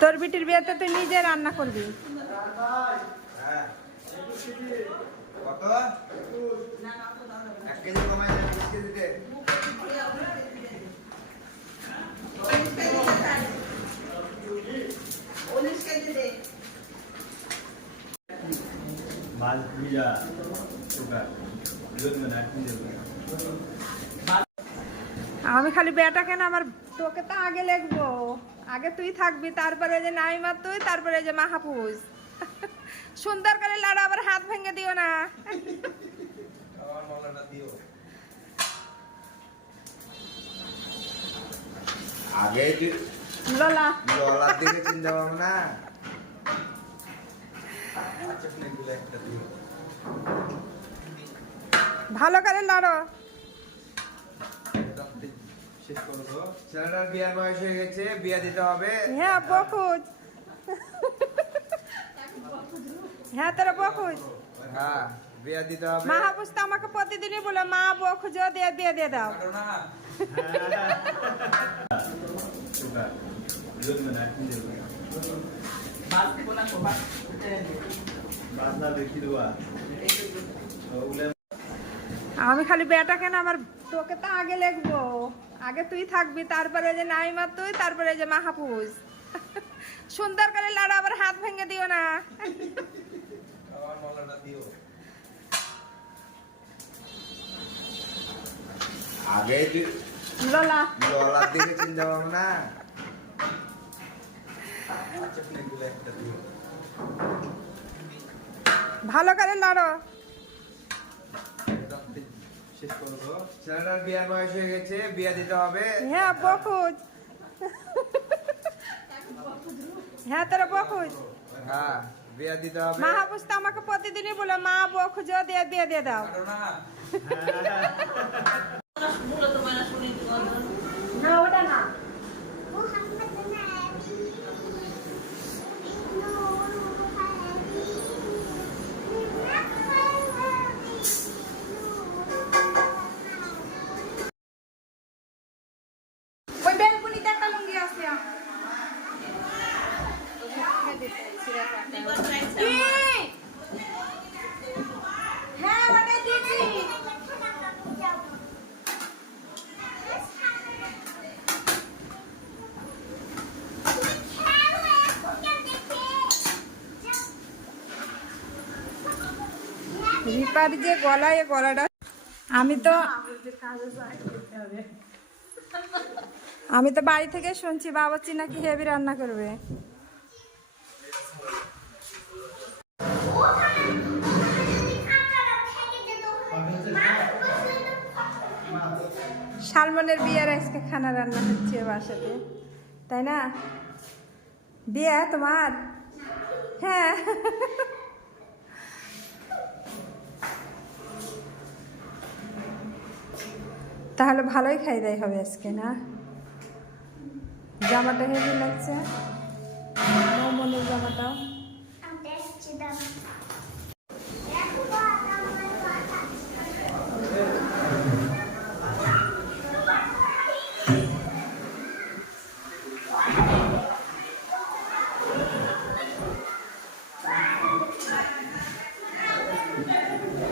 তোর বিটির বিয়েতে তুই নিজে রান্না করবি। আমি খালি বেটা কেন আমার, তোকে তো আগে লিখবো, আগে তুই থাকবি, তারপরে যে নাইমা তুই, তারপরে যে মাহফুজ। সুন্দর করে লাড়ো, আবার হাত ভেঙে দিও না। আগে লোলা লোলা দিকে চিন্তা ভাবনা। ভালো করে লাড়ো। ছেলেটার বিয়ার বয়স হয়ে গেছে, বিয়া দিতে হবে। হ্যাঁ বকুজ, হ্যাঁ তোরা বকুজ। হ্যাঁ বিয়া দিতে হবে। মাহফুজ তো আমাকে প্রতিদিনই বলে, মা বকুজ দিয়ে বিয়ে দিয়ে দাও। আমি খালি বেটা কেন আমার, তোকে তো আগে লিখবো, আগে তুই থাকবি, তারপরে যে নাইমা তুই, তারপরে যে মাহফুজ। সুন্দর করে লাড়ো, আবার হাত ভেঙে দিও না। আগে লোলা লোলা দিকে চিন্তা ভাবনা। ভালো করে লাড়ো। ছেলেটার বিয়ার বয়স হয়ে গেছে, বিয়া দিতে হবে। হ্যাঁ বকুজ, হ্যাঁ তোরা বকুজ। হ্যাঁ বিয়া দিতে হবে। মাহফুজ তো আমাকে প্রতিদিনই বলে, মা বকুজ দিয়ে বিয়ে দিয়ে দাও। না ওটা না, ওই বেলকুনিতে একটা লুঙ্গি আছে। হ্যাঁ ওটাই দিয়েছি। রিপার যে গলায়, গলাটা আমি তো বাড়ি থেকে শুনছি বাবুর্চি নাকি হেভি রান্না করবে। সালমনের বিয়ের আজকে খানা রান্না হচ্ছে বাসাতে, তাই না? বিয়ে তোমার? হ্যাঁ। তাহলে ভালোই খাই দাই হবে আজকে, না? জামাটা হেভি লাগছে, মনের জামাটাও।